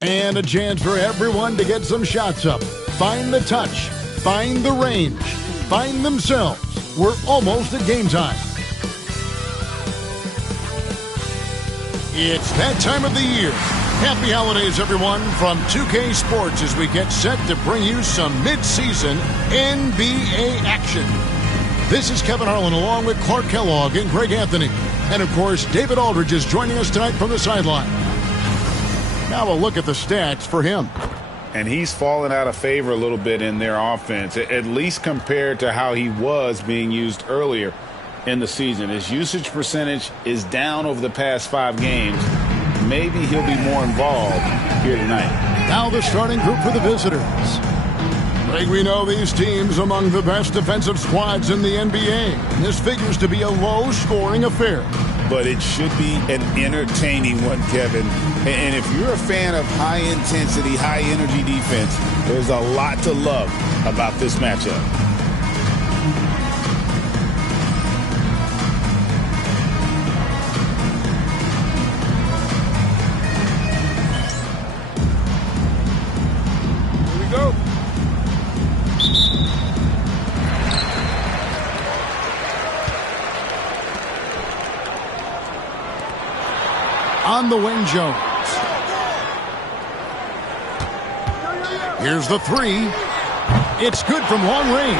And a chance for everyone to get some shots up. Find the touch. Find the range. Find themselves. We're almost at game time. It's that time of the year. Happy holidays, everyone, from 2K Sports as we get set to bring you some mid-season NBA action. This is Kevin Harlan along with Clark Kellogg and Greg Anthony. And, of course, David Aldridge is joining us tonight from the sideline. Now a look at the stats for him. And he's fallen out of favor a little bit in their offense, at least compared to how he was being used earlier in the season. His usage percentage is down over the past 5 games. Maybe he'll be more involved here tonight. Now the starting group for the visitors. Like we know these teams among the best defensive squads in the NBA. This figures to be a low-scoring affair. But it should be an entertaining one, Kevin. And if you're a fan of high-intensity, high-energy defense, there's a lot to love about this matchup. Here we go. On the wing, Jones. Here's the 3. It's good from long range.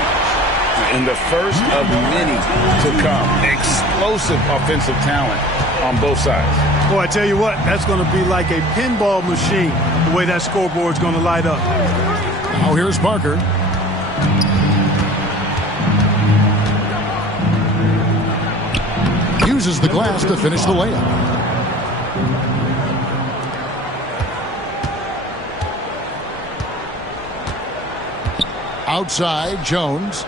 And the first of many to come. Explosive offensive talent on both sides. Boy, I tell you what, that's going to be like a pinball machine, the way that scoreboard's going to light up. Now here's Parker. Uses the glass to finish the layup. Outside, Jones.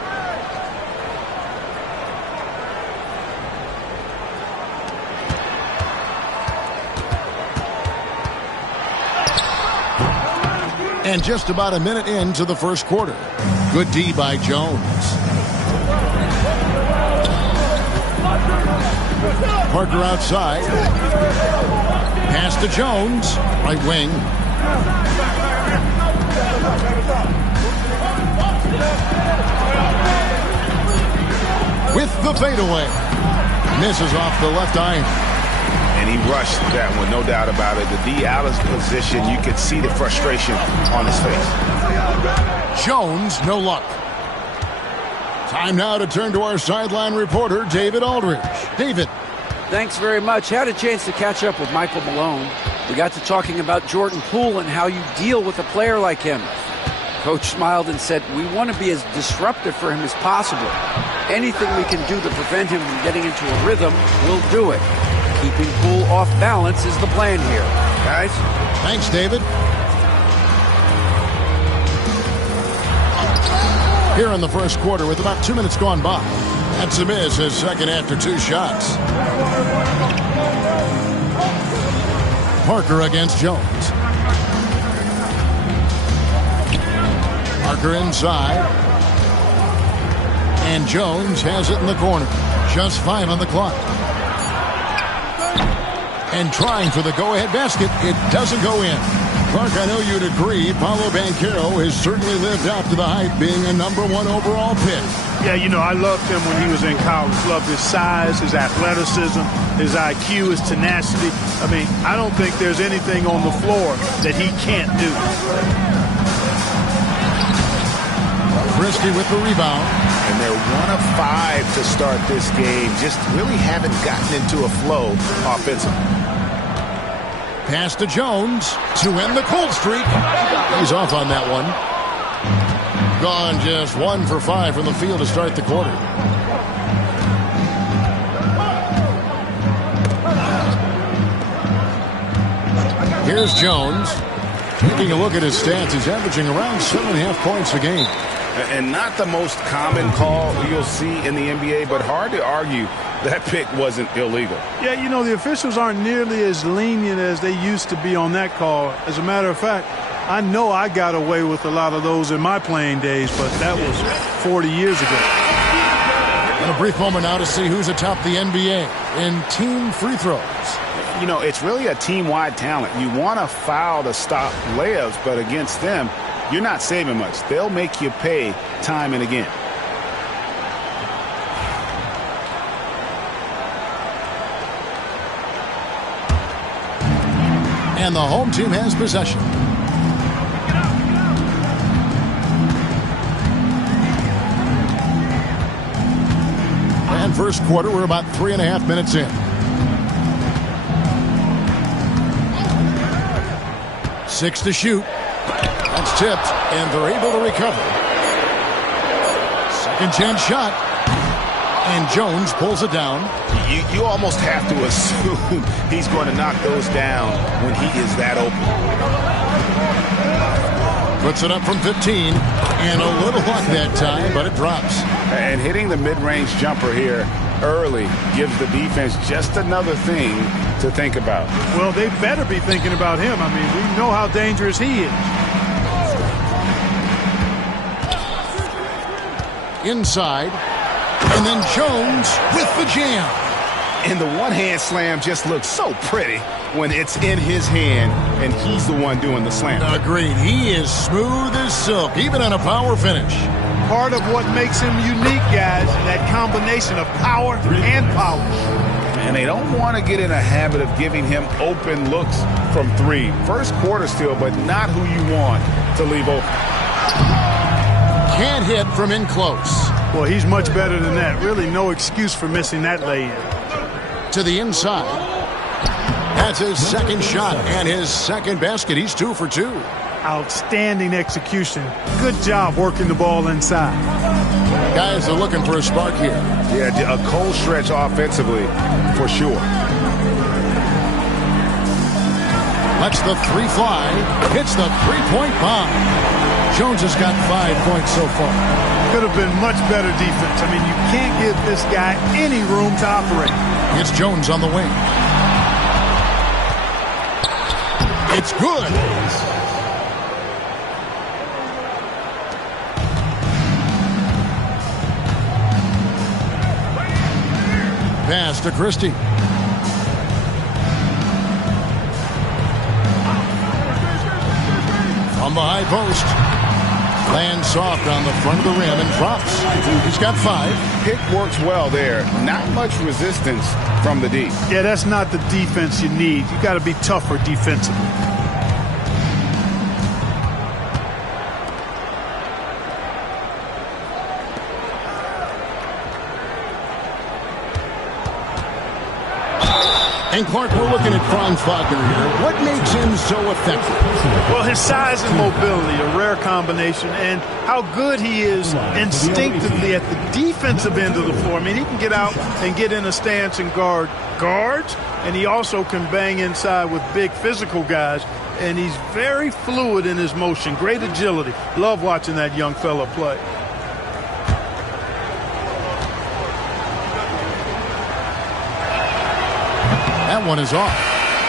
And just about a minute into the first quarter. Good D by Jones. Parker outside. Pass to Jones. Right wing. With the fadeaway. Misses off the left iron. And he rushed that one, no doubt about it. The D out of position, you could see the frustration on his face. Jones, no luck. Time now to turn to our sideline reporter, David Aldridge. David. Thanks very much. Had a chance to catch up with Michael Malone. We got to talking about Jordan Poole and how you deal with a player like him. Coach smiled and said, we want to be as disruptive for him as possible. Anything we can do to prevent him from getting into a rhythm, we'll do it. Keeping Poole off balance is the plan here. Guys? Thanks, David. Here in the first quarter with about 2 minutes gone by. That's a miss, his second after 2 shots. Parker against Jones. Parker inside. And Jones has it in the corner. Just 5 on the clock. And trying for the go-ahead basket. It doesn't go in. Clark, I know you'd agree, Paolo Banchero has certainly lived up to the hype being a #1 overall pick. Yeah, you know, I loved him when he was in college. Loved his size, his athleticism, his IQ, his tenacity. I mean, I don't think there's anything on the floor that he can't do. Christie with the rebound. And they're 1 of 5 to start this game. Just really haven't gotten into a flow offensively. Pass to Jones to end the cold streak. He's off on that one. Gone just 1 for 5 from the field to start the quarter. Here's Jones. Taking a look at his stats, he's averaging around 7.5 points a game. And not the most common call you'll see in the NBA, but hard to argue that pick wasn't illegal. Yeah, you know, the officials aren't nearly as lenient as they used to be on that call. As a matter of fact, I know I got away with a lot of those in my playing days, but that was 40 years ago. And a brief moment now to see who's atop the NBA in team free throws. you know, it's really a team-wide talent. You want to foul to stop layups, but against them, you're not saving much. They'll make you pay time and again. And the home team has possession. And first quarter, we're about 3.5 minutes in. 6 to shoot. That's tipped, and they're able to recover. Second chance shot. And Jones pulls it down. You almost have to assume he's going to knock those down when he is that open. Puts it up from 15. And a little luck that time, but it drops. And hitting the mid-range jumper here early gives the defense just another thing to think about. Well, they better be thinking about him. I mean, we know how dangerous he is. Inside. And then Jones with the jam. And the one-hand slam just looks so pretty when it's in his hand and he's the one doing the slam. Agreed. He is smooth as silk, even on a power finish. Part of what makes him unique, guys, that combination of power and polish. And they don't want to get in a habit of giving him open looks from three. First quarter still, but not who you want to leave open. Can't hit from in close. Well, he's much better than that. Really no excuse for missing that lay-in. To the inside. That's his second shot and his second basket. He's 2 for 2. Outstanding execution. Good job working the ball inside. Guys are looking for a spark here. Yeah, a cold stretch offensively for sure. Lets the three fly. Hits the three-point bomb. Jones has got 5 points so far. Could have been much better defense. I mean, you can't give this guy any room to operate. It's Jones on the wing. It's good. Pass to Christie. From the high post. Lands soft on the front of the rim and drops. He's got 5. Pick works well there. Not much resistance from the D. Yeah, that's not the defense you need. You got to be tougher defensively. And Clark, we're looking at Franz Wagner here. What makes him so effective? Well, his size and mobility, a rare combination, and how good he is instinctively at the defensive end of the floor. I mean, he can get out and get in a stance and guard guards, and he also can bang inside with big physical guys, and he's very fluid in his motion. Great agility. Love watching that young fella play. That one is off.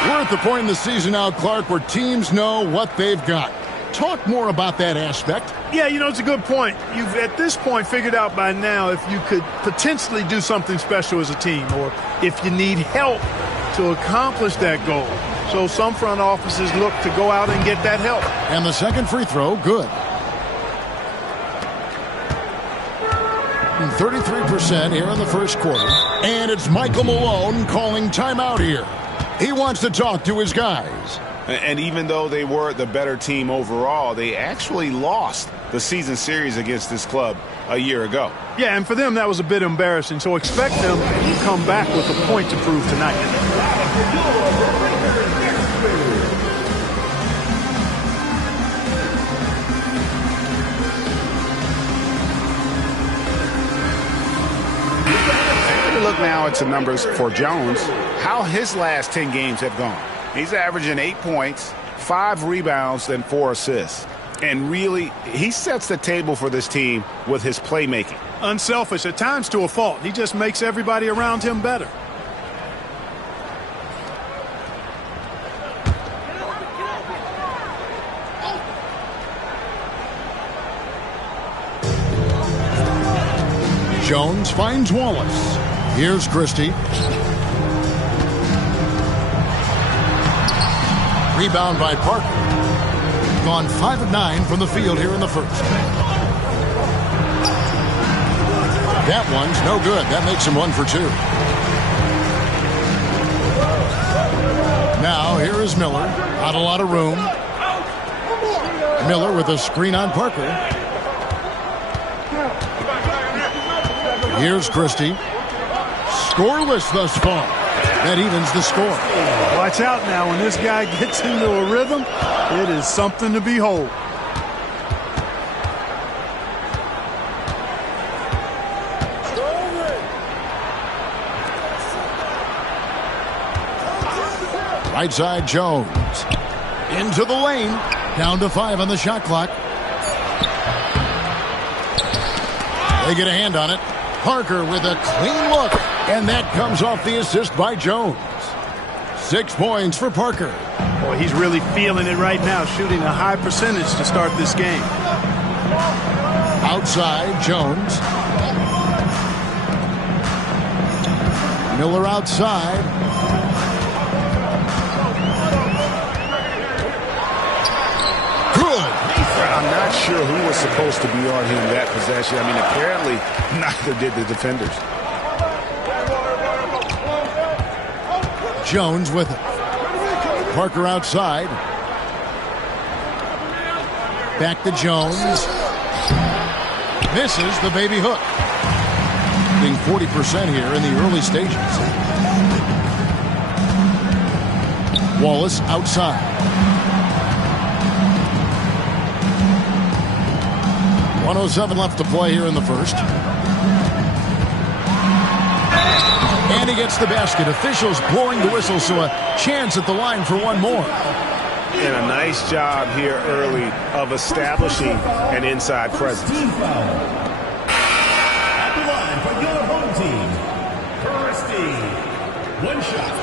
We're at the point in the season now, Clark, where teams know what they've got. Talk more about that aspect. Yeah, you know, it's a good point. You've, at this point, figured out by now if you could potentially do something special as a team or if you need help to accomplish that goal. So some front offices look to go out and get that help. And the second free throw, good. 33% here in the first quarter. And it's Michael Malone calling timeout here. He wants to talk to his guys. And even though they were the better team overall, they actually lost the season series against this club a year ago. Yeah, and for them that was a bit embarrassing. So expect them to come back with a point to prove tonight. Look now at some numbers for Jones, how his last 10 games have gone. He's averaging 8 points, 5 rebounds, and 4 assists. And really, he sets the table for this team with his playmaking. Unselfish, at times to a fault. He just makes everybody around him better. Jones finds Wallace. Here's Christie. Rebound by Parker. Gone 5 of 9 from the field here in the first. That one's no good. That makes him 1 for 2. Now here is Miller. Not a lot of room. Miller with a screen on Parker. Here's Christie. Scoreless thus far. That evens the score. Watch out now. When this guy gets into a rhythm, it is something to behold. Right side, Jones. Into the lane. Down to 5 on the shot clock. They get a hand on it. Parker with a clean look. And that comes off the assist by Jones. 6 points for Parker. Boy, he's really feeling it right now, shooting a high percentage to start this game. Outside, Jones. Miller outside. Good. I'm not sure who was supposed to be on him that possession. I mean, apparently neither did the defenders. Jones with it. Parker outside. Back to Jones. Misses the baby hook. Being 40% here in the early stages. Wallace outside. 1:07 left to play here in the first. And he gets the basket. Officials blowing the whistle, so a chance at the line for one more. And a nice job here early of establishing an inside presence. Team foul. At the line for your home team, Christie. 1 shot.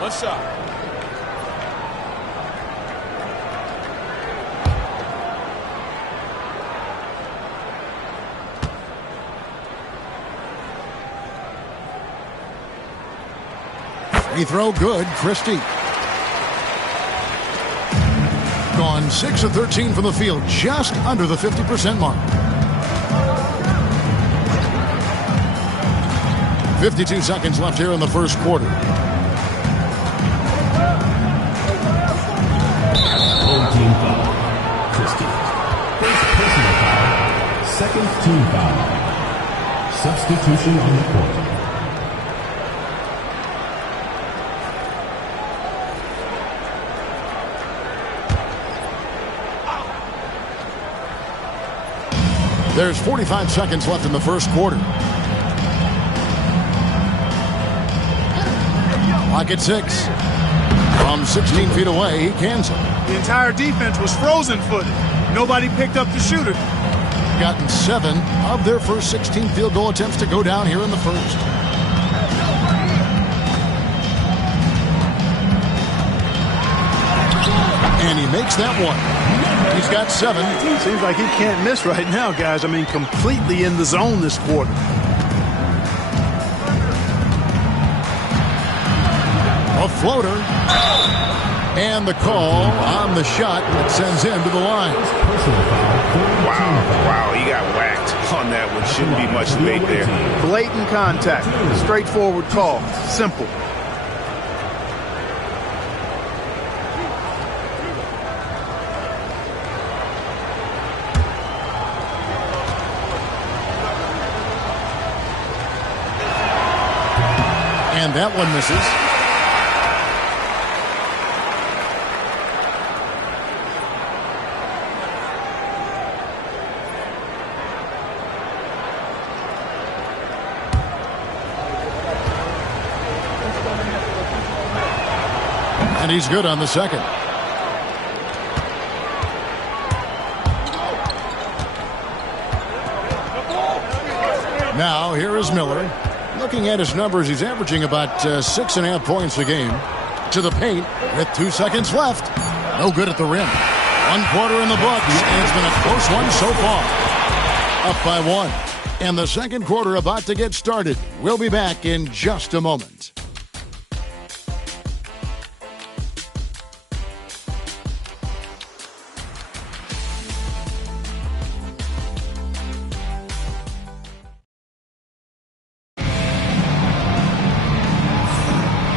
One shot. Free throw good. Christie. Gone 6 of 13 from the field, just under the 50% mark. 52 seconds left here in the first quarter. Home team foul. Christie. First personal foul. Second team foul. Substitution on the court. There's 45 seconds left in the first quarter. Clock at 6. From 16 feet away, he cans it. The entire defense was frozen-footed. Nobody picked up the shooter. Gotten 7 of their first 16 field goal attempts to go down here in the first. And he makes that one. He's got 7. Seems like he can't miss right now, guys. I mean, completely in the zone this quarter. A floater. And the call on the shot that sends him to the line. Wow, he got whacked on that one. Shouldn't be much debate there. Blatant contact. Straightforward call. Simple. And that one misses. And he's good on the second. Now, here is Miller. Looking at his numbers, he's averaging about 6.5 points a game. To the paint with 2 seconds left. No good at the rim. 1 quarter in the books, and it's been a close one so far. Up by 1. And the second quarter about to get started. We'll be back in just a moment.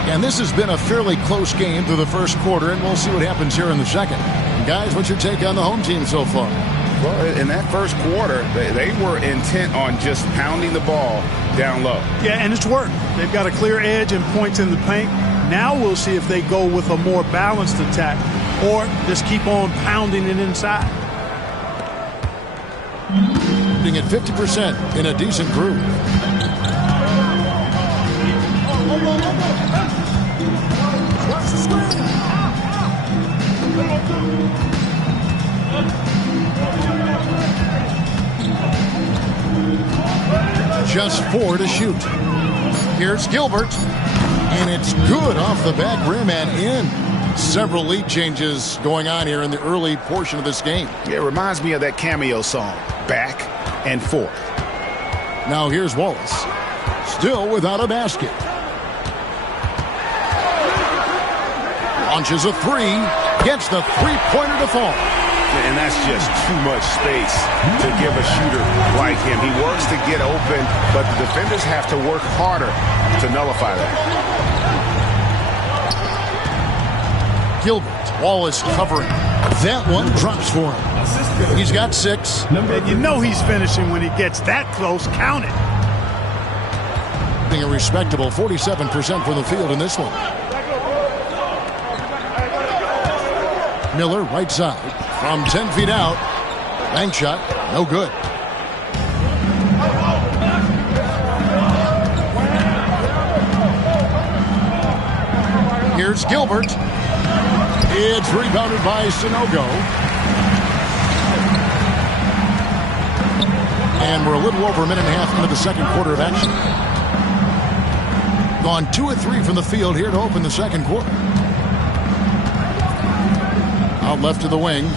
And this has been a fairly close game through the first quarter, and we'll see what happens here in the second. And guys, what's your take on the home team so far? Well, in that first quarter, they were intent on just pounding the ball down low. Yeah, and it's worked. They've got a clear edge and points in the paint. Now we'll see if they go with a more balanced attack or just keep on pounding it inside. Being at 50% in a decent groove. Just 4 to shoot. Here's Gilbert. And it's good off the back rim and in. Several lead changes going on here in the early portion of this game. Yeah, it reminds me of that Cameo song, Back and Forth. Now here's Wallace. Still without a basket. Launches a 3. Gets the three-pointer to fall. And that's just too much space to give a shooter like him. He works to get open, but the defenders have to work harder to nullify that. Gilbert, Wallace covering. That one drops for him. He's got 6. And you know he's finishing when he gets that close. Count it. Being a respectable 47% from the field in this one. Miller, right side. From 10 feet out. Bank shot. No good. Here's Gilbert. It's rebounded by Sanogo. And we're a little over a minute and a half into the second quarter of action. Gone 2 of 3 from the field here to open the second quarter. Out left to the wing.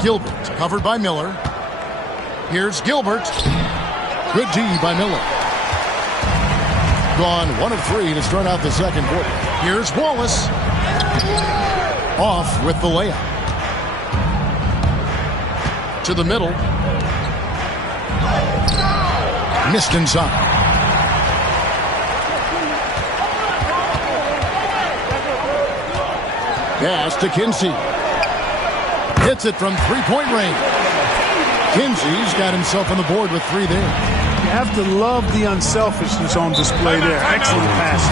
Gilbert covered by Miller. Here's Gilbert. Good D by Miller. Gone 1 of 3 to start out the second quarter. Here's Wallace. Off with the layup. To the middle. Missed inside. Pass to Kinsey. Hits it from three-point range. Kinsey's got himself on the board with 3 there. You have to love the unselfishness on display there. Excellent pass.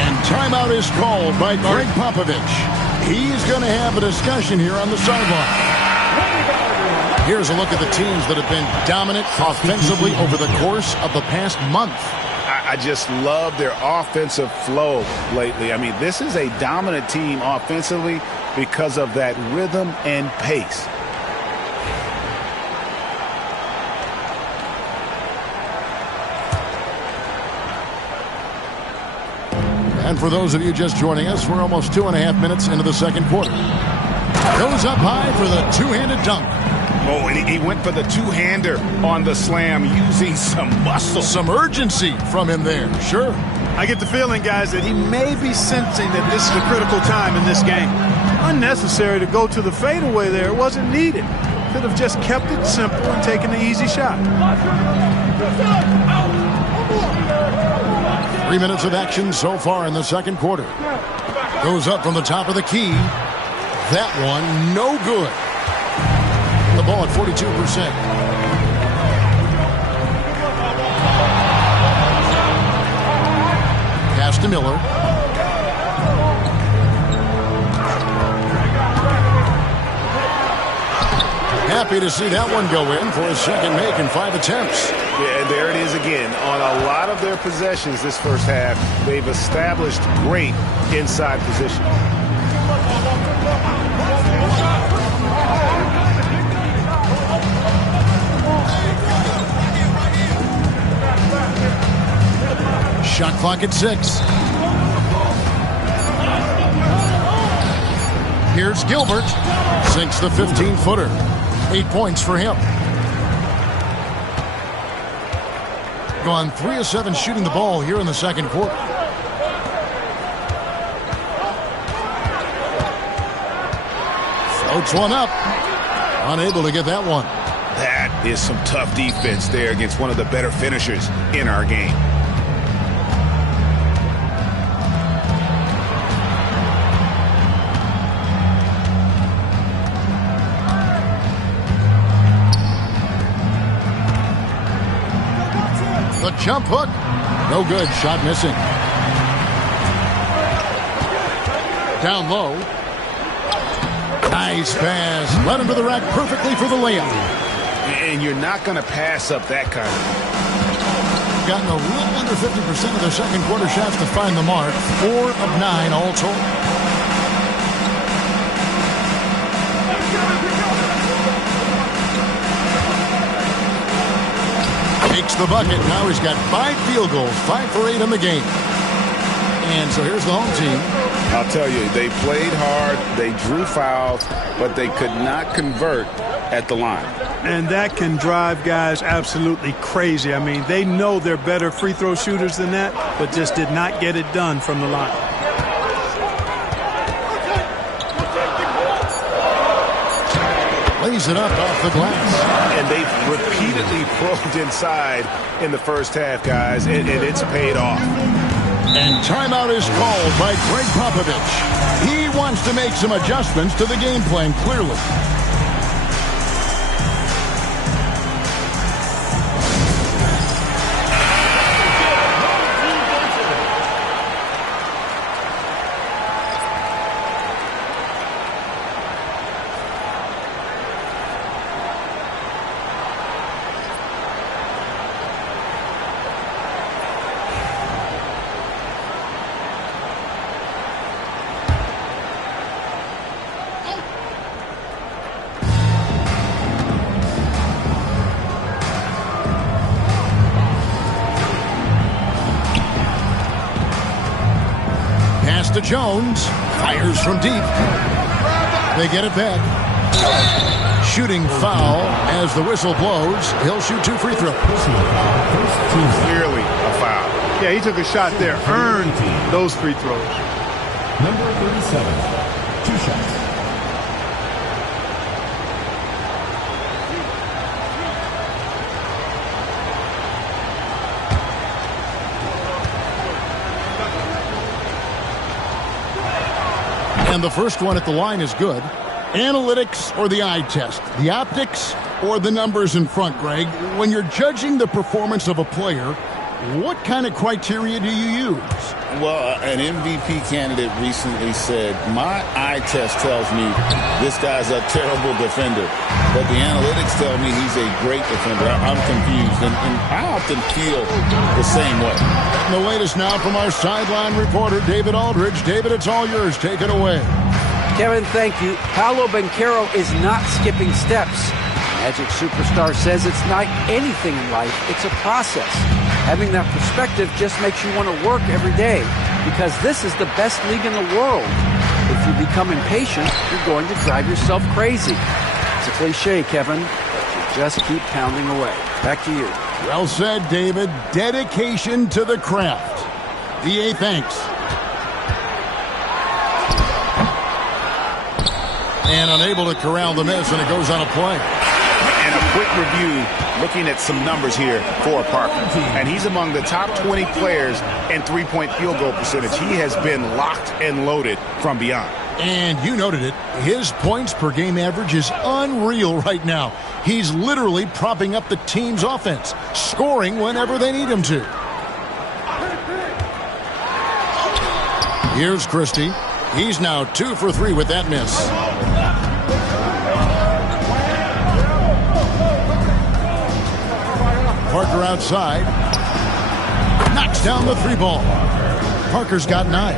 And timeout is called by Greg Popovich. He's going to have a discussion here on the sideline. Here's a look at the teams that have been dominant offensively over the course of the past month. I just love their offensive flow lately. I mean, this is a dominant team offensively because of that rhythm and pace. And for those of you just joining us, we're almost 2.5 minutes into the second quarter. Goes up high for the two-handed dunk. Oh, and he went for the two-hander on the slam using some muscle. Some urgency from him there, sure. I get the feeling, guys, that he may be sensing that this is a critical time in this game. Unnecessary to go to the fadeaway there. It wasn't needed. Could have just kept it simple and taken the easy shot. 3 minutes of action so far in the second quarter. Goes up from the top of the key. That one, no good. The ball at 42%. Pass to Miller. Happy to see that one go in for his second make in 5 attempts. Yeah, and there it is again. On a lot of their possessions this first half, they've established great inside position. Shot clock at 6. Here's Gilbert. Sinks the 15-footer. 8 points for him. Gone 3 of 7 shooting the ball here in the second quarter. Floats one up. Unable to get that one. That is some tough defense there against one of the better finishers in our game. The jump hook. No good. Shot missing. Down low. Nice pass. Led him to the rack perfectly for the layup. And you're not going to pass up that kind of. Gotten a little under 50% of their second quarter shots to find the mark. 4 of 9 all told. Takes the bucket. Now he's got 5 field goals. 5 for 8 in the game. And so here's the home team. I'll tell you, they played hard, they drew fouls, but they could not convert at the line. And that can drive guys absolutely crazy. I mean, they know they're better free throw shooters than that, but just did not get it done from the line. Lays it up off the glass. And they've repeatedly probed inside in the first half, guys, and it's paid off. And timeout is called by Greg Popovich. He wants to make some adjustments to the game plan, clearly. To Jones, fires from deep. They get it back. Shooting foul as the whistle blows. He'll shoot 2 free throws. Clearly a foul. Yeah, he took a shot there, earned those free throws. Number 37, 2 shots. And the first one at the line is good. Analytics or the eye test? The optics or the numbers in front, Greg? When you're judging the performance of a player, what kind of criteria do you use? Well, an MVP candidate recently said, my eye test tells me this guy's a terrible defender, but the analytics tell me he's a great defender. I'm confused, and I often feel the same way. And the latest now from our sideline reporter, David Aldridge. David, it's all yours. Take it away. Kevin, thank you. Paolo Banchero is not skipping steps. Magic Superstar says it's not anything in life, it's a process. Having that perspective just makes you want to work every day because this is the best league in the world. If you become impatient, you're going to drive yourself crazy. It's a cliche, Kevin, but you just keep pounding away. Back to you. Well said, David. Dedication to the craft. DA, thanks. And unable to corral the miss, and it goes on a play. And a quick review, looking at some numbers here for Parker. And he's among the top 20 players in three-point field goal percentage. He has been locked and loaded from beyond. And you noted it. His points per game average is unreal right now. He's literally propping up the team's offense, scoring whenever they need him to. Here's Christie. He's now 2 for 3 with that miss. Parker outside. Knocks down the 3 ball. Parker's got 9.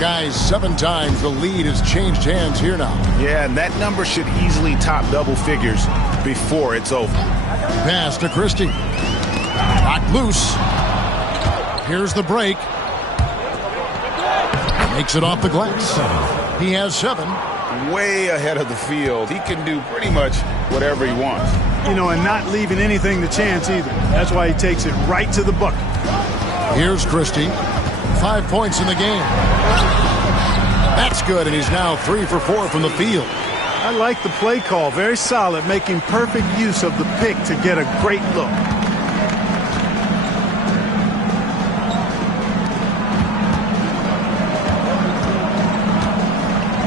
Guys, 7 times the lead has changed hands here now. Yeah, and that number should easily top double figures before it's over. Pass to Christie. Knocked loose. Here's the break. Makes it off the glass. He has 7. Way ahead of the field. He can do pretty much whatever he wants. You know, and not leaving anything to chance either. That's why he takes it right to the bucket. Here's Christie. 5 points in the game. That's good, and he's now 3 for 4 from the field. I like the play call. Very solid, making perfect use of the pick to get a great look.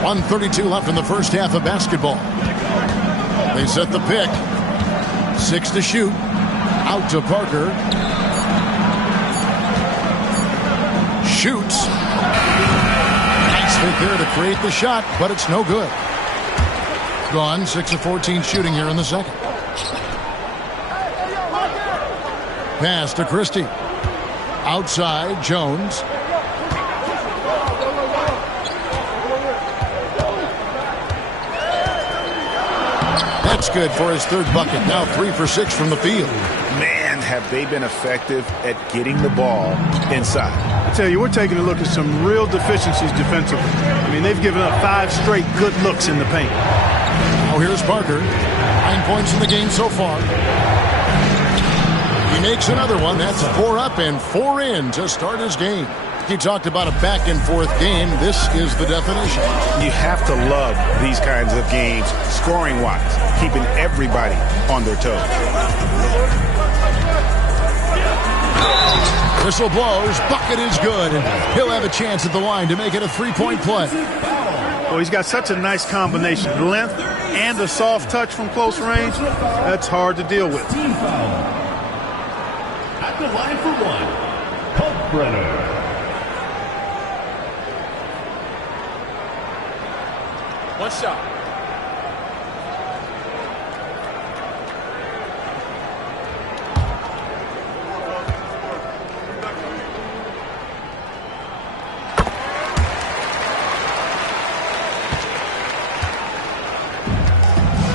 .132 left in the first half of basketball. They set the pick. 6 to shoot. Out to Parker. Shoots. Nice pick there to create the shot, but it's no good. Gone. 6 of 14 shooting here in the second. Pass to Christie. Outside, Jones. That's good for his 3rd bucket. Now 3 for 6 from the field. Man, have they been effective at getting the ball inside. I tell you, we're taking a look at some real deficiencies defensively. I mean, they've given up 5 straight good looks in the paint. Now here's Parker. 9 points in the game so far. He makes another one. That's 4 up and 4 in to start his game. He talked about a back-and-forth game. This is the definition. You have to love these kinds of games, scoring-wise, keeping everybody on their toes. Whistle blows. Bucket is good. And he'll have a chance at the line to make it a 3-point play. Well, he's got such a nice combination. Length and a soft touch from close range. That's hard to deal with. Team foul. At the line for 1, Kalkbrenner. One shot.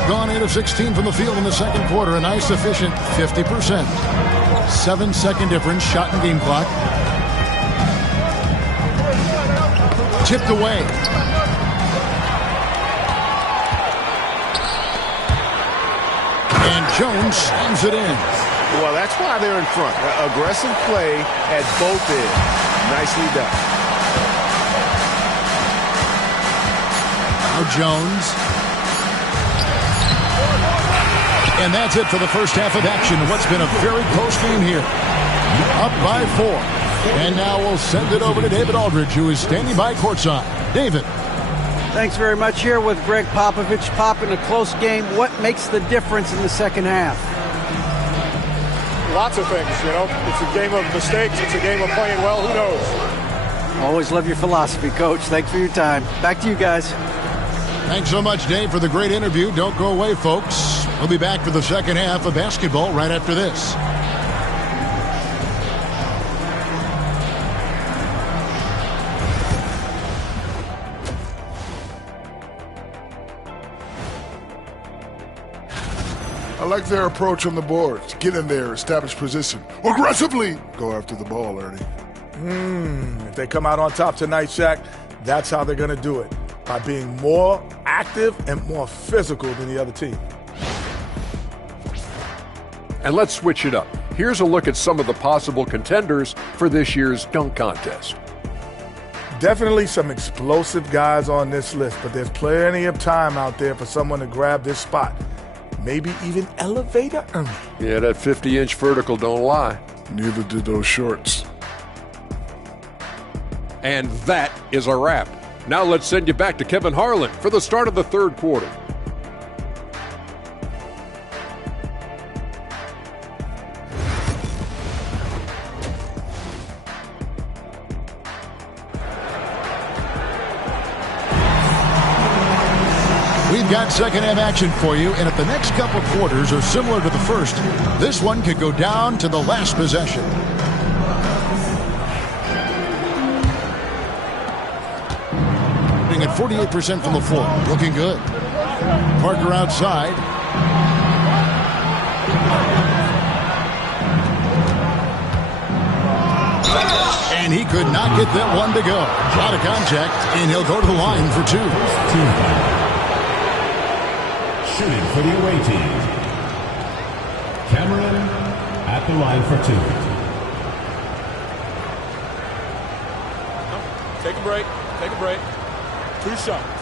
Gone 8 of 16 from the field in the second quarter. A nice, efficient 50%. 7-second difference, shot and game clock. Tipped away. And Jones slams it in. Well, that's why they're in front. Aggressive play at both ends. Nicely done. Now Jones. And that's it for the first half of action. What's been a very close game here. Up by 4. And now we'll send it over to David Aldridge, who is standing by courtside. David. Thanks very much. Here with Greg Popovich. Pop, in a close game, what makes the difference in the second half? Lots of things, you know. It's a game of mistakes. It's a game of playing well. Who knows? Always love your philosophy, Coach. Thanks for your time. Back to you guys. Thanks so much, Dave, for the great interview. Don't go away, folks. We'll be back for the second half of basketball right after this. I like their approach on the boards. Get in there, establish position. Aggressively go after the ball, Ernie. If they come out on top tonight, Shaq, that's how they're going to do it. By being more active and more physical than the other team. And let's switch it up. Here's a look at some of the possible contenders for this year's dunk contest. Definitely some explosive guys on this list, but there's plenty of time out there for someone to grab this spot. Maybe even elevator Ernie. Yeah, that 50-inch vertical don't lie. Neither did those shorts. And that is a wrap. Now let's send you back to Kevin Harlan for the start of the third quarter. We've got second half action for you, and if the next couple quarters are similar to the first, this one could go down to the last possession. At 48% from the floor. Looking good. Parker outside. And he could not get that one to go. Out of contact, and he'll go to the line for 2. Team foul. Shooting for the away team. Cameron at the line for 2. Take a break. Take a break. 2 shots.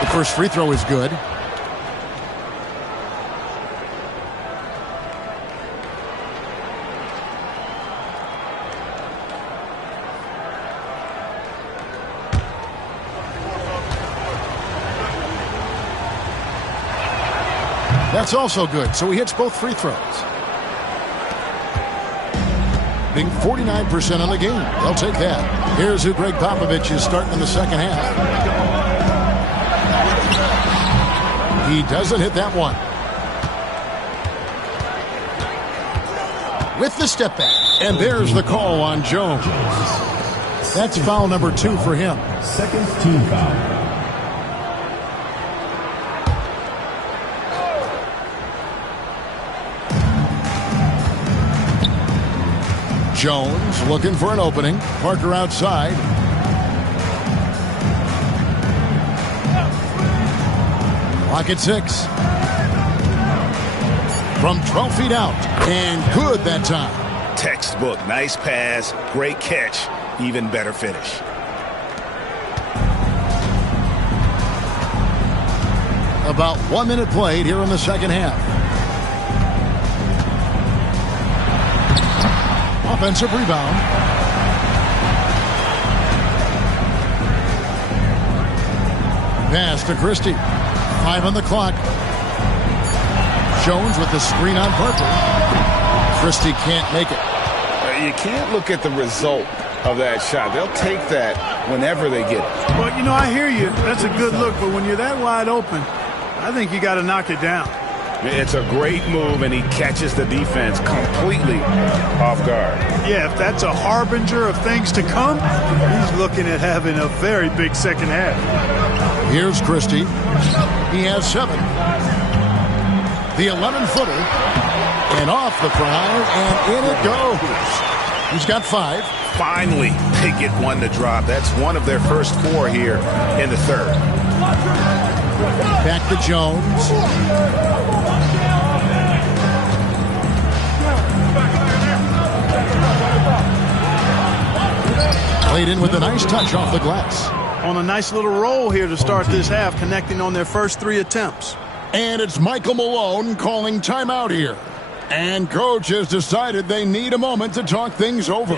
The first free throw is good. That's also good, so he hits both free throws. Being 49% on the game. They'll take that. Here's who Greg Popovich is starting in the second half. He doesn't hit that one. With the step back. And there's the call on Jones. That's foul number 2 for him. Second team foul. Jones looking for an opening. Parker outside. Clock at 6. From 12 feet out. And good that time. Textbook. Nice pass. Great catch. Even better finish. About 1 minute played here in the second half. Offensive rebound. Pass to Christie. 5 on the clock. Jones with the screen on Parker. Christie can't make it. You can't look at the result of that shot. They'll take that whenever they get it. Well, you know, I hear you. That's a good look, but when you're that wide open, I think you got to knock it down. It's a great move, and he catches the defense completely off guard. Yeah, if that's a harbinger of things to come, he's looking at having a very big second half. Here's Christie. He has 7. The 11-footer. And off the prime, and in it goes. He's got 5. Finally, they get one to drop. That's one of their first 4 here in the third. Back to Jones. Played in with a nice touch off the glass. On a nice little roll here to start this half, connecting on their first 3 attempts. And it's Michael Malone calling timeout here. And coach has decided they need a moment to talk things over.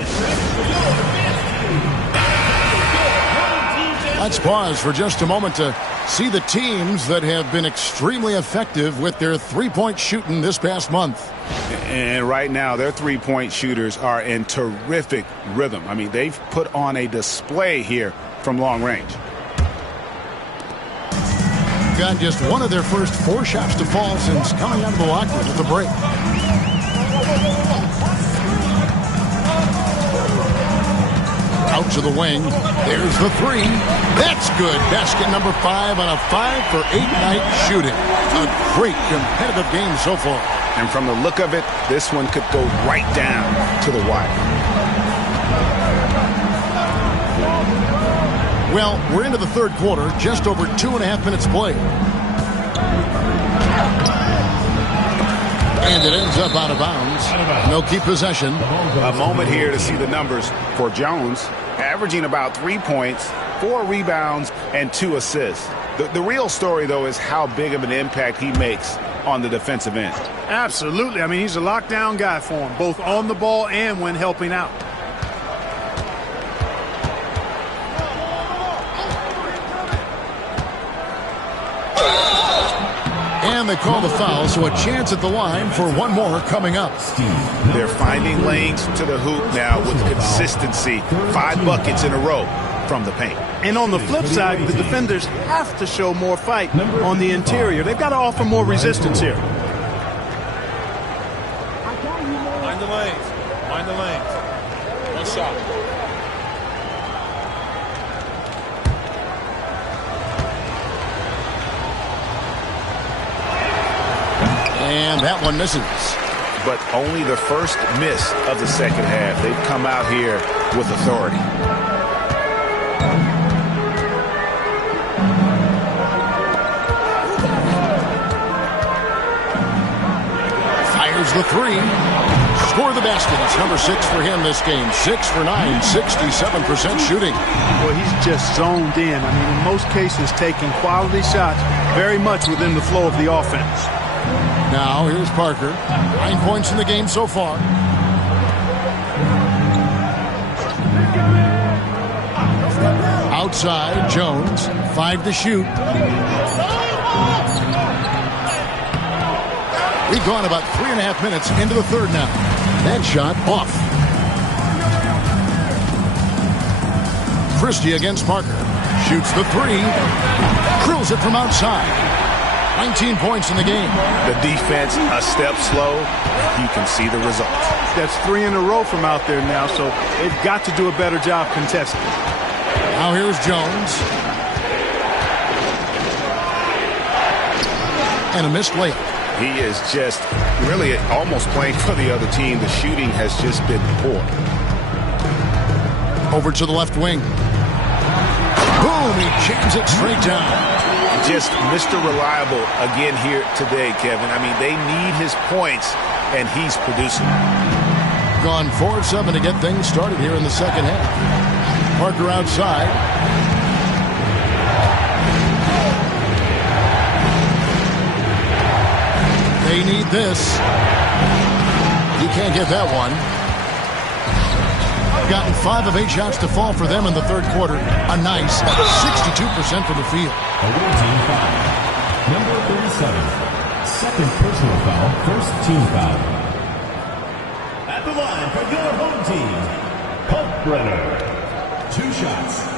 Let's pause for just a moment to see the teams that have been extremely effective with their three-point shooting this past month. And right now, their three-point shooters are in terrific rhythm. I mean, they've put on a display here from long range. Got just one of their first 4 shots to fall since coming out of the locker room at the break. Out to the wing. There's the 3. That's good. Basket number 5 on a 5-for-8 night shooting. A great competitive game so far. And from the look of it, this one could go right down to the wire. Well, we're into the third quarter, just over 2.5 minutes played. And it ends up out of bounds. No keep possession. A moment here to see the numbers for Jones, averaging about 3 points, 4 rebounds, and 2 assists. The real story, though, is how big of an impact he makes on the defensive end. Absolutely. I mean, he's a lockdown guy for him, both on the ball and when helping out. And they call the foul, so a chance at the line for one more coming up. They're finding lanes to the hoop now with consistency. 5 buckets in a row from the paint. And on the flip side, the defenders have to show more fight on the interior. They've got to offer more resistance here. Mind the lanes. Mind the lanes. One shot. And that one misses. But only the first miss of the second half. They've come out here with authority. Fires the three. Score the basket. It's number 6 for him this game. 6 for 9, 67% shooting. Well, he's just zoned in. I mean, in most cases, taking quality shots very much within the flow of the offense. Now, here's Parker. 9 points in the game so far. Outside, Jones. 5 to shoot. We've gone about 3.5 minutes into the third now. That shot off. Christie against Parker. Shoots the three. Drills it from outside. 19 points in the game. The defense a step slow. You can see the result. That's 3 in a row from out there now, so they've got to do a better job contesting. Now here's Jones. And a missed layup. He is just really almost playing for the other team. The shooting has just been poor. Over to the left wing. Boom! He jams it straight down. Just Mr. Reliable again here today, Kevin. I mean, they need his points, and he's producing. Gone 4 of 7 to get things started here in the second half. Parker outside. They need this. You can't get that one. Gotten 5 of 8 shots to fall for them in the third quarter. A nice 62% from the field. Away team foul. Number 37. Second personal foul. First team foul. At the line for your home team, Kalkbrenner. 2 shots.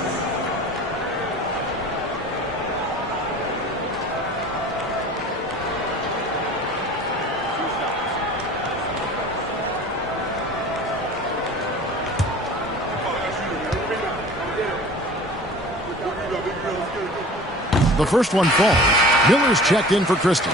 The first one falls. Miller's checked in for Christie.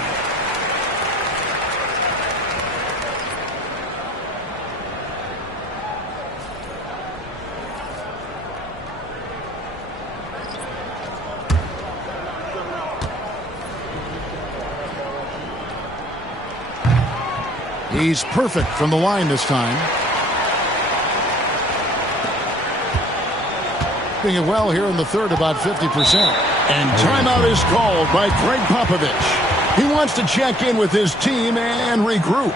He's perfect from the line this time. Doing it well here in the third, about 50%. And timeout is called by Greg Popovich. He wants to check in with his team and regroup.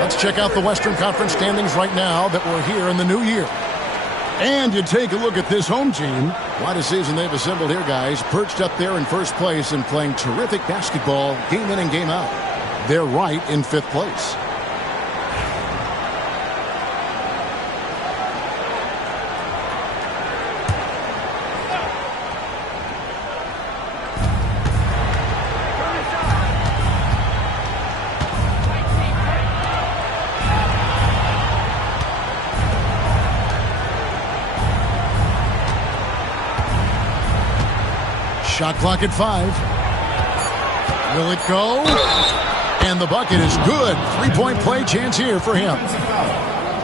Let's check out the Western Conference standings right now that we're here in the new year. And you take a look at this home team. What a season they've assembled here, guys. Perched up there in first place and playing terrific basketball game in and game out. They're right in 5th place. Shot clock at 5. Will it go? And the bucket is good. 3-point play chance here for him.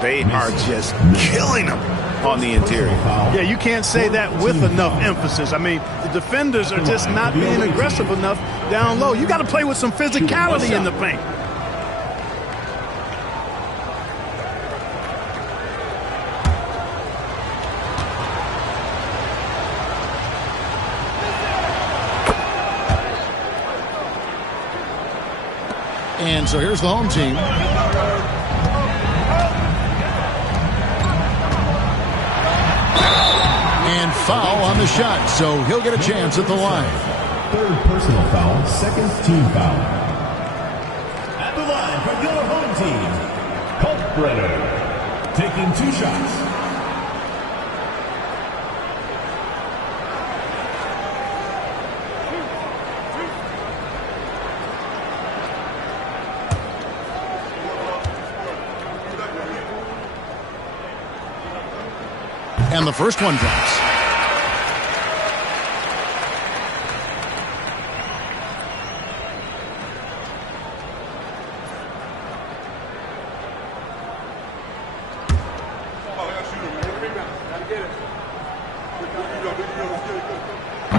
They are just killing them on the interior. Yeah, you can't say that with enough emphasis. I mean, the defenders are just not being aggressive enough down low. You got to play with some physicality in the paint. And so here's the home team. And foul on the shot, so he'll get a chance at the line. Third personal foul, second team foul. At the line for your home team, Kalkbrenner, taking 2 shots. And the first one drops.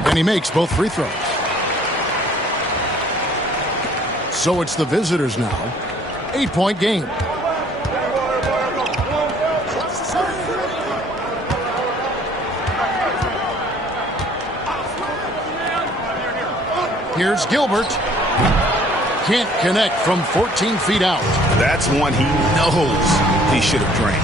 And he makes both free throws. So it's the visitors now. 8-point game. Here's Gilbert. Can't connect from 14 feet out. That's one he knows he should have drained.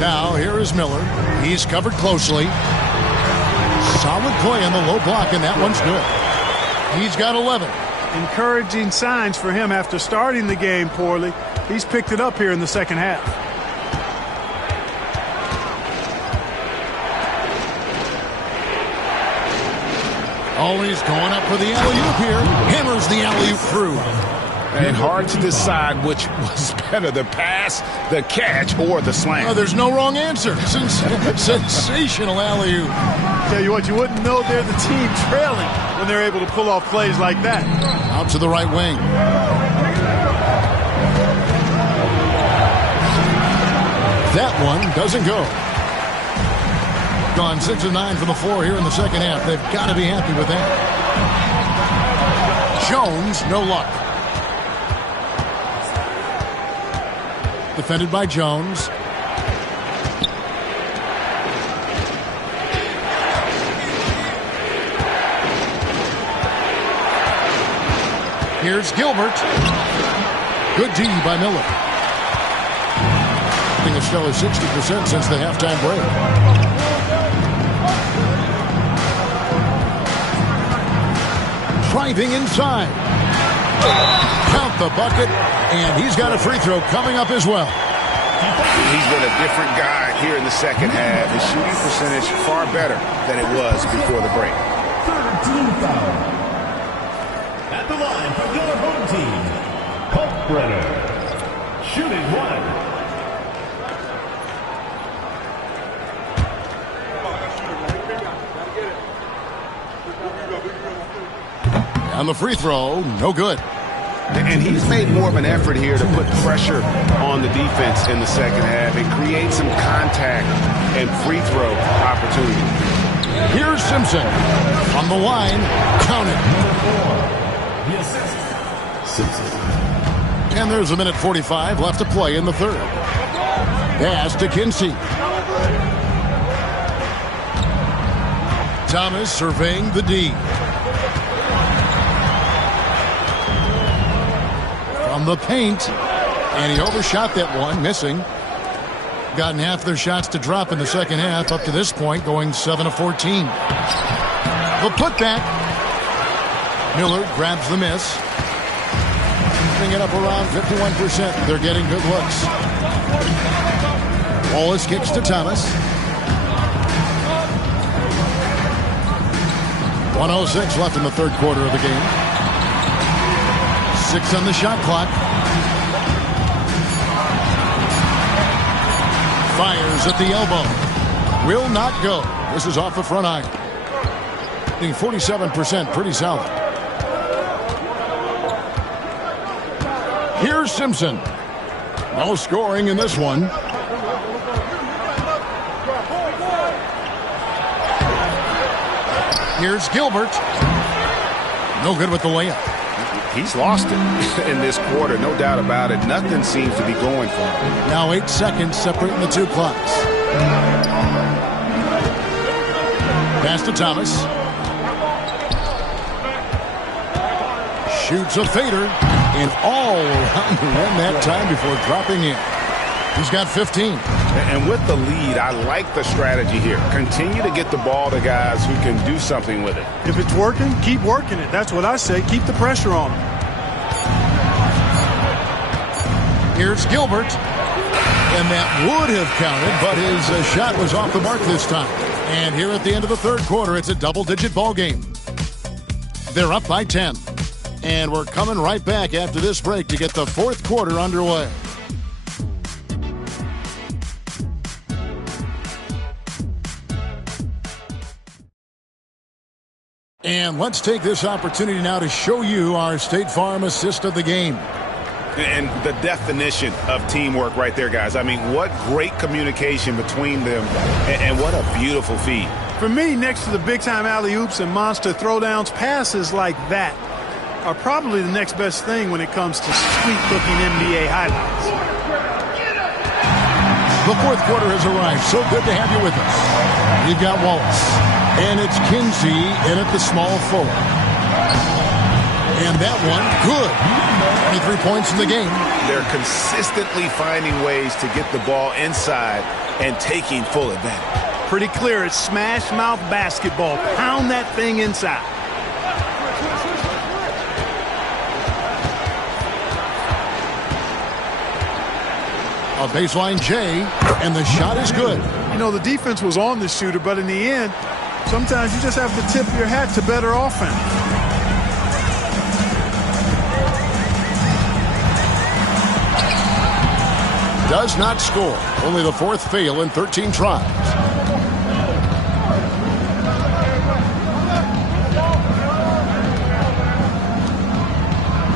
Now here is Miller. He's covered closely. Solid play on the low block, and that one's good. He's got 11. Encouraging signs for him after starting the game poorly. He's picked it up here in the second half. Always going up for the alley-oop here. Hammers the alley-oop through. And hard to decide which was better, the pass, the catch, or the slam. Oh, there's no wrong answer. Sensational alley-oop. Tell you what, you wouldn't know they're the team trailing when they're able to pull off plays like that. Out to the right wing. That one doesn't go. Gone 6 of 9 from the floor here in the second half. They've got to be happy with that. Jones, no luck. Defended by Jones. Here's Gilbert. Good D by Miller. I think it's still a 60% since the halftime break. Driving inside. Count the bucket, and he's got a free throw coming up as well. He's been a different guy here in the second half. His shooting percentage far better than it was before the break. 13 foul. At the line for your home team, Kalkbrenner. Shooting one. On the free throw, no good. And he's made more of an effort here to put pressure on the defense in the second half and create some contact and free throw opportunity. Here's Simpson. On the line, count it. The assist, Simpson. And there's 1:45 left to play in the third. Pass to Kinsey. Thomas surveying the D. From the paint. And he overshot that one, missing. Gotten half their shots to drop in the second half up to this point, going 7 of 14. The putback. Miller grabs the miss. Keeping it up around 51%. They're getting good looks. Wallace kicks to Thomas. 1:06 left in the third quarter of the game. 6 on the shot clock. Fires at the elbow. Will not go. This is off the front iron. Being 47%, pretty solid. Here's Simpson. No scoring in this one. Here's Gilbert. No good with the layup. He's lost it in this quarter, no doubt about it. Nothing seems to be going for him. Now 8 seconds separating the two clocks. Pass to Thomas. Shoots a fader. And all around the rim that time before dropping in. He's got 15. And with the lead, I like the strategy here. Continue to get the ball to guys who can do something with it. If it's working, keep working it. That's what I say. Keep the pressure on him. Here's Gilbert. And that would have counted, but his shot was off the mark this time. And here at the end of the third quarter, it's a double-digit ball game. They're up by 10. And we're coming right back after this break to get the fourth quarter underway. And let's take this opportunity now to show you our State Farm assist of the game. And the definition of teamwork right there, guys. I mean, what great communication between them, and what a beautiful feed. For me, next to the big-time alley-oops and monster throwdowns, passes like that are probably the next best thing when it comes to sweet-looking NBA highlights. The fourth quarter has arrived. So good to have you with us. We've got Wallace, and it's Kinsey in at the small forward. And that one, good. 23 points in the game. They're consistently finding ways to get the ball inside and taking full advantage. Pretty clear it's smash mouth basketball. Pound that thing inside. A baseline J, and the shot is good. You know, the defense was on the shooter, but in the end, sometimes you just have to tip your hat to better offense. Does not score. Only the fourth fail in 13 tries.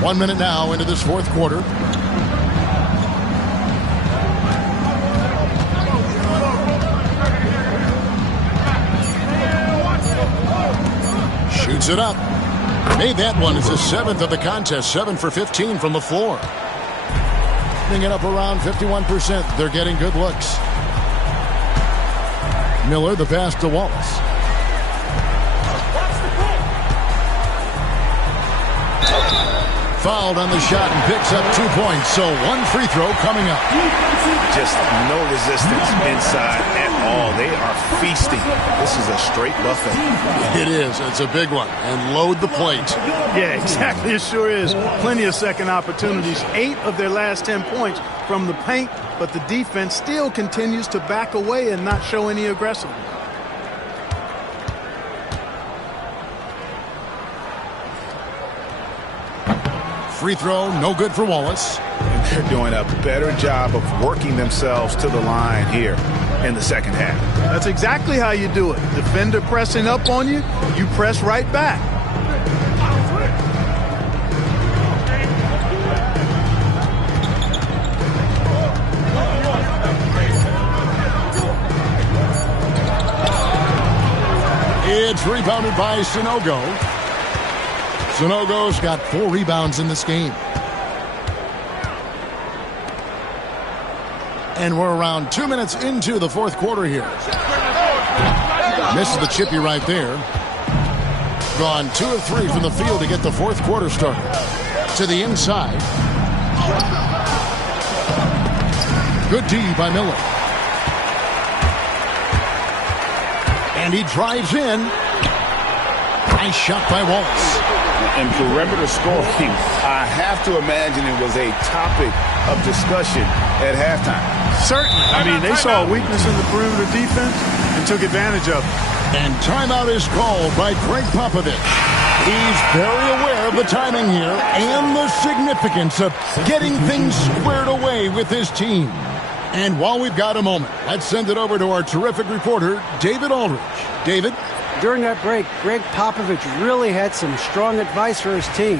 One minute now into this fourth quarter. Shoots it up. Made that one. It's the seventh of the contest. 7 for 15 from the floor. It up around 51%. They're getting good looks. Miller, the pass to Wallace. Fouled on the shot and picks up 2 points. So one free throw coming up. Just no resistance inside at all. They are feasting. This is a straight buffet. It is. It's a big one. And load the plate. Yeah, exactly. It sure is. Plenty of second opportunities. 8 of their last 10 points from the paint, but the defense still continues to back away and not show any aggressiveness. Free throw, no good for Wallace. And they're doing a better job of working themselves to the line here in the second half. That's exactly how you do it. Defender pressing up on you, you press right back. It's rebounded by Sanogo. Sanogo's got 4 rebounds in this game. And we're around 2 minutes into the fourth quarter here. Misses the chippy right there. Gone 2 of 3 from the field to get the fourth quarter started. To the inside. Good D by Miller. And he drives in. Nice shot by Wallace. And perimeter scoring, I have to imagine it was a topic of discussion at halftime. Certainly. I mean, they saw a weakness in the perimeter defense and took advantage of it. And timeout is called by Greg Popovich. He's very aware of the timing here and the significance of getting things squared away with his team. And while we've got a moment, let's send it over to our terrific reporter, David Aldridge. David? During that break, Greg Popovich really had some strong advice for his team.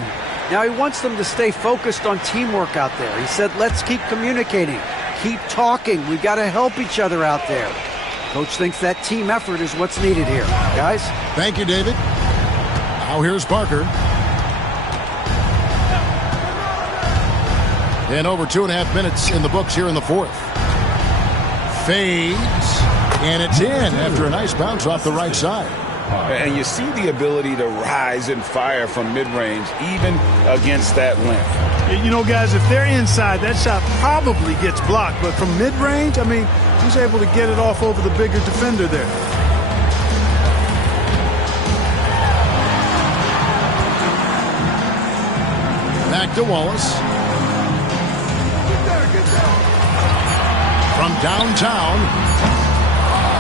Now he wants them to stay focused on teamwork out there. He said, let's keep communicating, keep talking. We've got to help each other out there. Coach thinks that team effort is what's needed here. Guys? Thank you, David. Now here's Parker. And over 2.5 minutes in the books here in the fourth. Fades. And it's in after a nice bounce off the right side. And you see the ability to rise and fire from mid-range, even against that length. You know, guys, if they're inside, that shot probably gets blocked. But from mid-range, I mean, he's able to get it off over the bigger defender there. Back to Wallace. From downtown.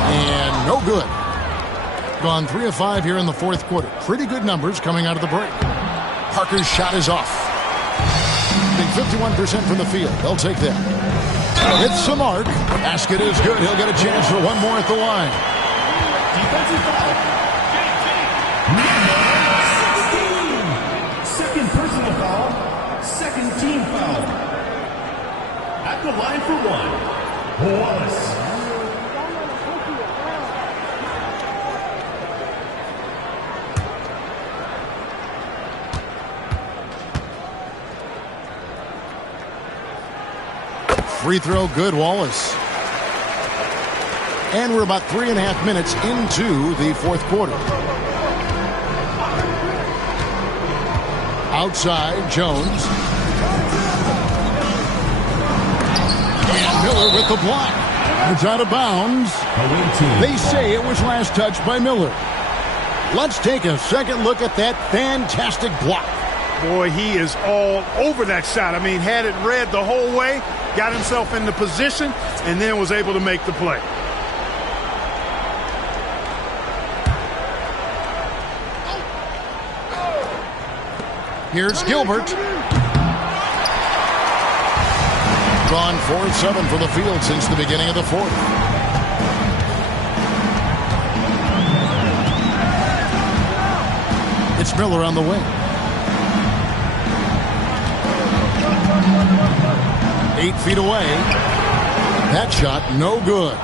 And no good. Gone 3 of 5 here in the fourth quarter. Pretty good numbers coming out of the break. Parker's shot is off. Being 51% from the field. They'll take that. It's the mark. Basket is good. He'll get a chance for one more at the line. At the line for one, Wallace. Free throw good, Wallace. And we're about 3.5 minutes into the fourth quarter. Outside, Jones. And Miller with the block. It's out of bounds. They say it was last touched by Miller. Let's take a second look at that fantastic block. Boy, he is all over that shot. I mean, had it read the whole way, got himself into position, and then was able to make the play. Here's Gilbert. Gone 4-7 for the field since the beginning of the fourth. It's Miller on the wing. 8 feet away. That shot, no good.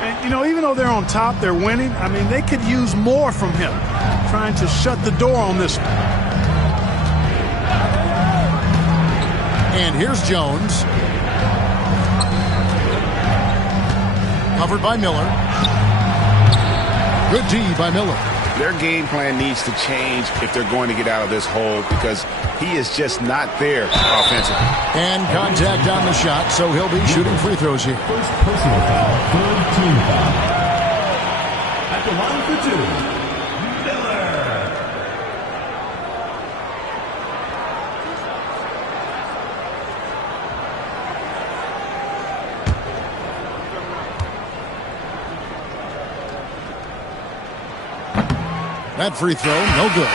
And, you know, even though they're on top, they're winning. I mean, they could use more from him. Trying to shut the door on this one. And here's Jones. Covered by Miller. Good D by Miller. Their game plan needs to change if they're going to get out of this hole because he is just not there offensively. And contact on the shot, so he'll be shooting free throws here. First personal foul, third team foul. At the line for two, Miller. That free throw, no good.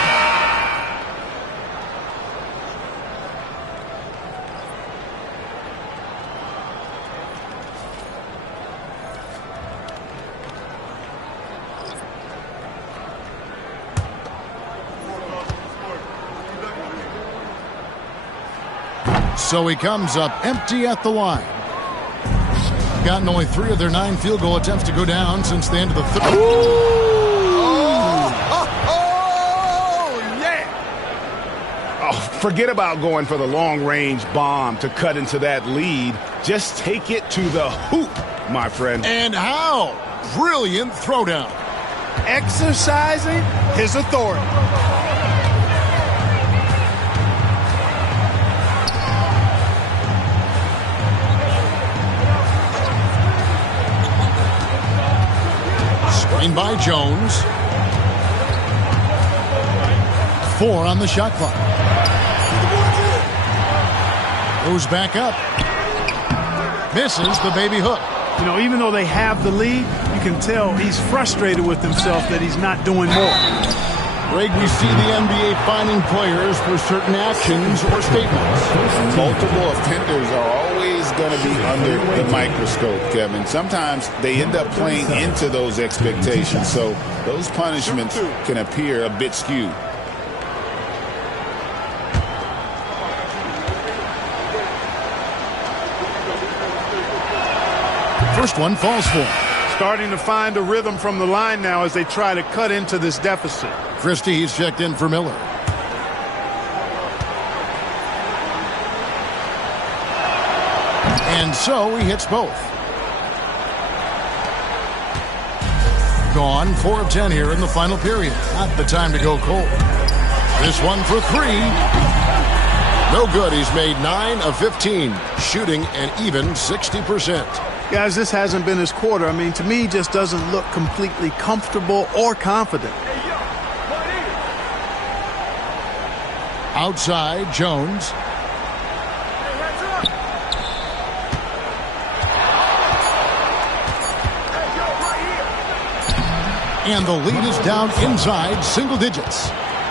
So he comes up empty at the line. Gotten only 3 of their 9 field goal attempts to go down since the end of the third. Forget about going for the long-range bomb to cut into that lead. Just take it to the hoop, my friend. And how? Brilliant throwdown. Exercising his authority. Screen by Jones. 4 on the shot clock. Goes back up. Misses the baby hook. You know, even though they have the lead, you can tell he's frustrated with himself that he's not doing more. Greg, we see the NBA fining players for certain actions or statements. Multiple offenders are always going to be under the microscope, Kevin. Sometimes they end up playing into those expectations, so those punishments can appear a bit skewed. First one falls for him. Starting to find a rhythm from the line now as they try to cut into this deficit. Christie's checked in for Miller. And so he hits both. Gone 4 of 10 here in the final period. Not the time to go cold. This one for 3. No good. He's made 9 of 15, shooting an even 60%. Guys, this hasn't been his quarter. I mean, to me, just doesn't look completely comfortable or confident. Outside, Jones. And the lead is down inside single digits.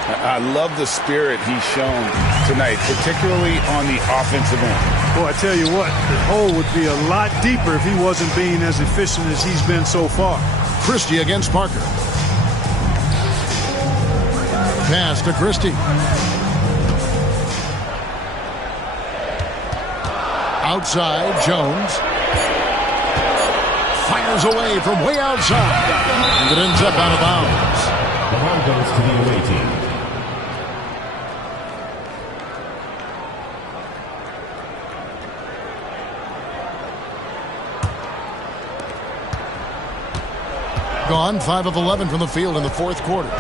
I love the spirit he's shown tonight, particularly on the offensive end. Boy, I tell you what, the hole would be a lot deeper if he wasn't being as efficient as he's been so far. Christie against Parker. Pass to Christie. Outside, Jones. Fires away from way outside. And it ends up out of bounds. The ball goes to the away team. Gone 5 of 11 from the field in the fourth quarter.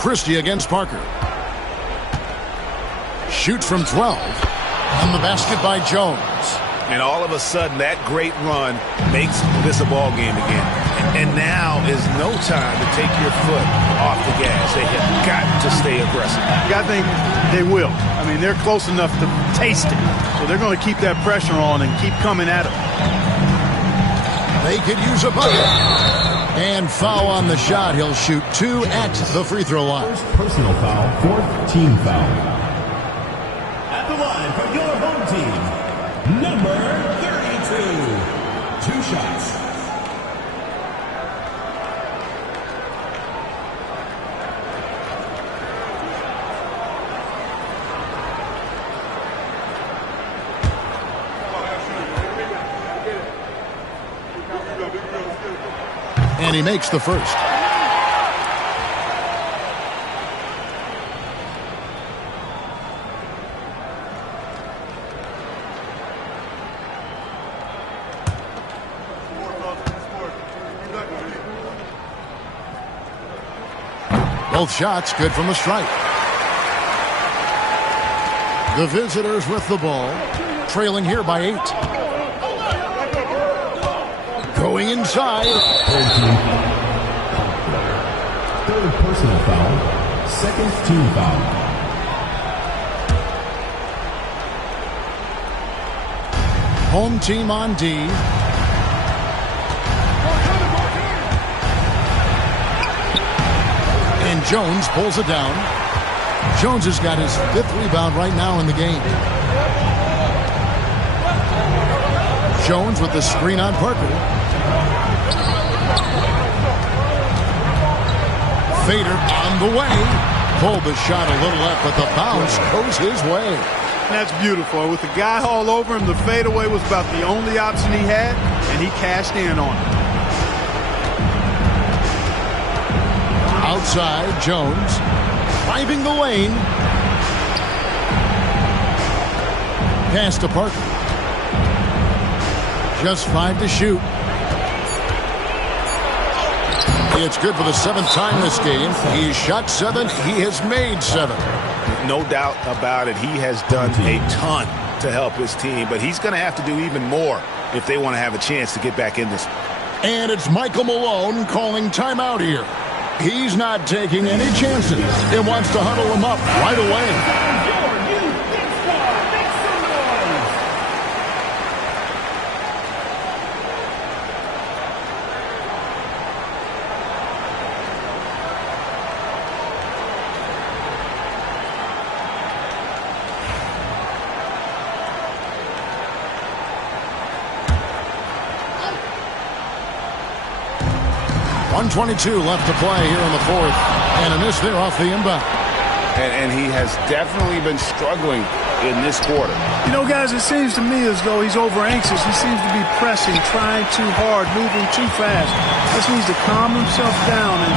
Christie against Parker. Shoots from 12. And the basket by Jones. And all of a sudden, that great run makes this a ball game again. And now is no time to take your foot off the gas. They have got to stay aggressive. I think they will. I mean, they're close enough to taste it. So they're going to keep that pressure on and keep coming at it. They could use a bucket. And foul on the shot. He'll shoot 2 at the free throw line. First personal foul, 4th team foul. At the line for your home team, number 32. 2 shots. And he makes the first. Both shots good from the stripe. The visitors with the ball, trailing here by 8. Going inside. Third personal foul, 2nd team foul. Home team on D. And Jones pulls it down. Jones has got his 5th rebound right now in the game. Jones with the screen on Parker. Fader on the way. Pulled the shot a little left, but the bounce goes his way. That's beautiful. With the guy all over him, the fadeaway was about the only option he had, and he cashed in on it. Outside, Jones. Driving the lane. Pass to Parker. Just 5 to shoot. It's good for the 7th time this game. He's shot 7. He has made 7. No doubt about it. He has done a ton to help his team, but he's going to have to do even more if they want to have a chance to get back in this. And it's Michael Malone calling timeout here. He's not taking any chances. He wants to huddle him up right away. 1:22 left to play here in the fourth. And a miss there off the inbound. And he has definitely been struggling in this quarter. You know, guys, it seems to me as though he's over anxious. He seems to be pressing, trying too hard, moving too fast. Just needs to calm himself down and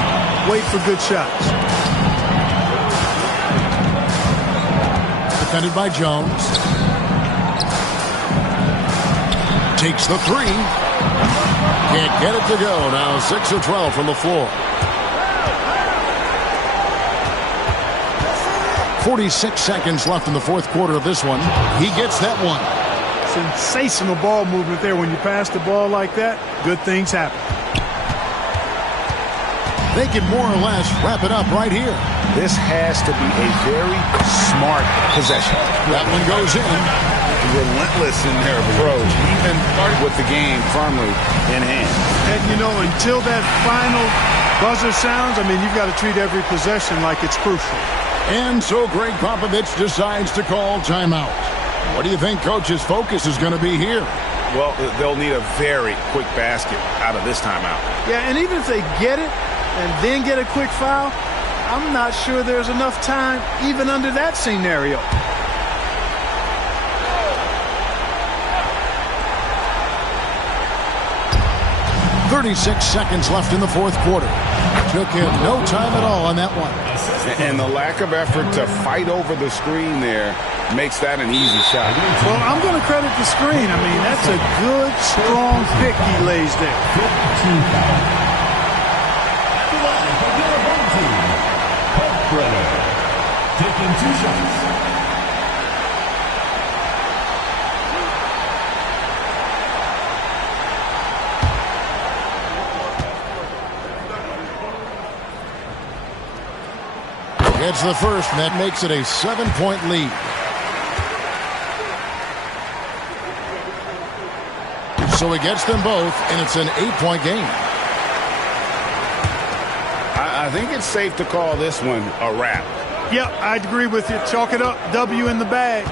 wait for good shots. Defended by Jones. Takes the 3. Can't get it to go. Now 6 of 12 from the floor. 46 seconds left in the fourth quarter of this one. He gets that one. Sensational ball movement there. When you pass the ball like that, good things happen. They can more or less wrap it up right here. This has to be a very smart possession. That one goes in. Relentless in their approach, even with the game firmly in hand. And, you know, until that final buzzer sounds, I mean, you've got to treat every possession like it's crucial. And so Greg Popovich decides to call timeout. What do you think Coach's focus is going to be here? Well, they'll need a very quick basket out of this timeout. Yeah, and even if they get it and then get a quick foul, I'm not sure there's enough time even under that scenario. 36 seconds left in the fourth quarter. Took him no time at all on that one. And the lack of effort to fight over the screen there makes that an easy shot. Well, I'm going to credit the screen. I mean, that's a good, strong pick he lays there. 15 foul. At the line for your home team, Creighton, taking 2 shots. Gets the first, and that makes it a 7-point lead. So he gets them both, and it's an 8-point game. I think it's safe to call this one a wrap. Yep, I'd agree with you. Chalk it up. W in the bag.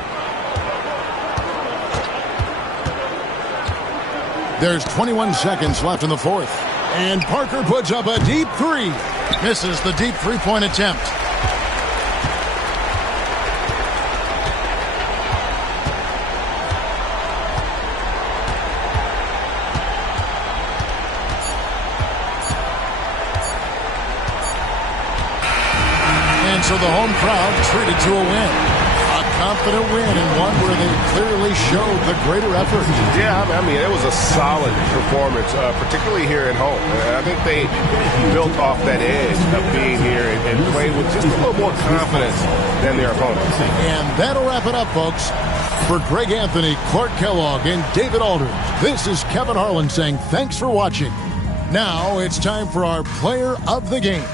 There's 21 seconds left in the fourth. And Parker puts up a deep three. Misses the deep three-point attempt. So the home crowd treated to a win. A confident win, and one where they clearly showed the greater effort. Yeah, I mean, it was a solid performance, particularly here at home. I think they built off that edge of being here and played with just a little more confidence than their opponents. And that'll wrap it up, folks. For Greg Anthony, Clark Kellogg, and David Aldridge, this is Kevin Harlan saying thanks for watching. Now it's time for our player of the game.